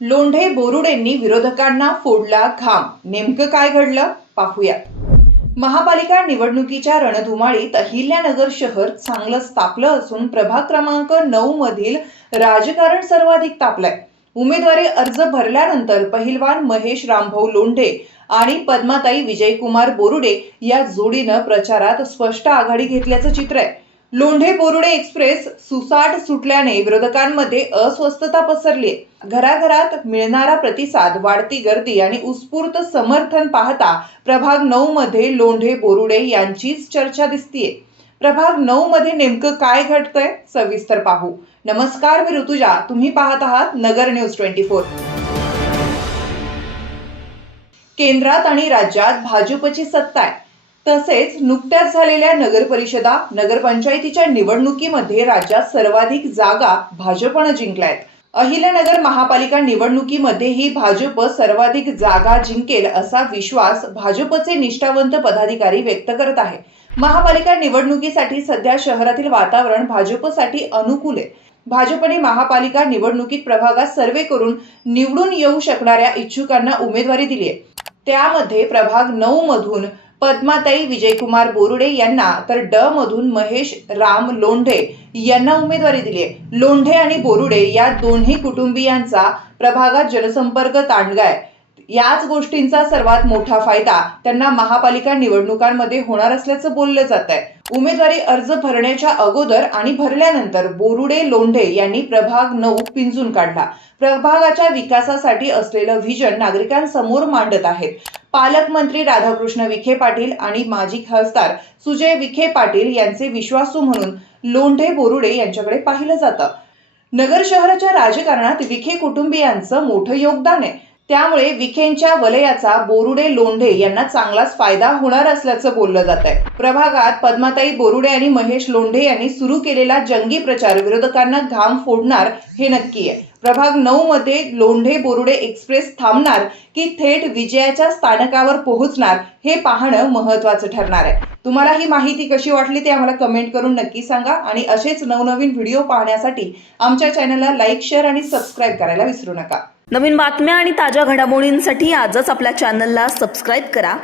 लोंढे बोरुडेंनी विरोधकांना फोडला घाम. नेमकं काय घडलं पाहूयात. महापालिका निवडणुकीच्या रणधुमाळीत अहिल्यानगर शहर चांगलंच तापलं असून प्रभाग क्रमांक 9 मधील राजकारण सर्वाधिक तापलंय. उमेदवारी अर्ज भरल्यानंतर पहिलवान महेश रामभाऊ लोंढे आणि पद्माताई विजयकुमार बोरुडे या जोडीनं प्रचारात स्पष्ट आघाडी घेतल्याचं चित्र आहे. लोंढे बोरुडे एक्सप्रेस सुसाट सुटल्याने विरोधकांमध्ये अस्वस्थता पसरली. घराघरात मिळणारा प्रतिसाद, वाढती गर्दी आणि उत्स्फूर्त समर्थन पाहता प्रभाग 9 मध्ये लोंढे बोरुडे यांचीच चर्चा दिसतीये. प्रभाग 9 मध्ये नेमकं काय घडतंय सविस्तर पाहू. नमस्कार, मी ऋतुजा. तुम्ही पाहत आहात नगर न्यूज 24. केंद्रात आणि राज्यात भाजपची सत्ता आहे. तसेच नुकत्याच झालेल्या नगर परिषदा, नगरपंचायतीच्या निवडणुकीमध्ये राज्यात सर्वाधिक जागा भाजपनं जिंकल्यात. अहिल्यानगर महापालिका निवडणुकीमध्येही भाजप सर्वाधिक जागा जिंकेल असा विश्वास भाजपचे निष्ठावंत पदाधिकारी व्यक्त करत आहे. महापालिका निवडणुकीसाठी सध्या शहरातील वातावरण भाजपसाठी अनुकूल आहे. भाजपने महापालिका निवडणुकीत प्रभागात सर्वे करून निवडून येऊ शकणाऱ्या इच्छुकांना उमेदवारी दिली आहे. त्यामध्ये प्रभाग 9 मधून पद्माताई विजयकुमार बोरुडे यांना तर ड मधून महेश राम लोंढे यांना उमेदवारी दिली आहे. लोंढे आणि बोरुडे या दोन्ही कुटुंबियांचा प्रभागात जनसंपर्क तांडगा आहे. याच गोष्टींचा सर्वात मोठा फायदा त्यांना महापालिका निवडणुकांमध्ये होणार असल्याचं बोललं जात आहे. उमेदवारी अर्ज भरण्याच्या अगोदर आणि भरल्यानंतर बोरुडे लोंढे यांनी प्रभाग 9 पिंजून काढला. प्रभागाच्या विकासासाठी असलेलं व्हिजन नागरिकांसमोर मांडत आहेत. पालकमंत्री राधाकृष्ण विखे पाटील आणि माजी खासदार सुजय विखे पाटील यांचे विश्वासू म्हणून लोंढे बोरुडे यांच्याकडे पाहिलं जातं. नगर शहराच्या राजकारणात विखे कुटुंबियांचं मोठं योगदान आहे. त्यामुळे विखेंच्या वलयाचा बोरुडे लोंढे यांना चांगलाच फायदा होणार असल्याचं बोललं जात आहे. प्रभागात पद्माताई बोरुडे आणि महेश लोंढे यांनी सुरू केलेला जंगी प्रचार विरोधकांना घाम फोडणार हे नक्की आहे. प्रभाग 9 मध्ये लोंढे बोरुडे एक्सप्रेस थांबणार की थेट विजयाच्या स्थानकावर पोहोचणार हे पाहणं महत्त्वाचं ठरणार आहे. तुम्हाला ही माहिती कशी वाटली ते आम्हाला कमेंट करून नक्की सांगा आणि असेच नवनवीन व्हिडिओ पाहण्यासाठी आमच्या चॅनलला लाईक, शेअर आणि सबस्क्राईब करायला विसरू नका. नवीन बातम्या आणि ताज्या घडामोडींसाठी आजच आपल्या चॅनलला सबस्क्राईब करा.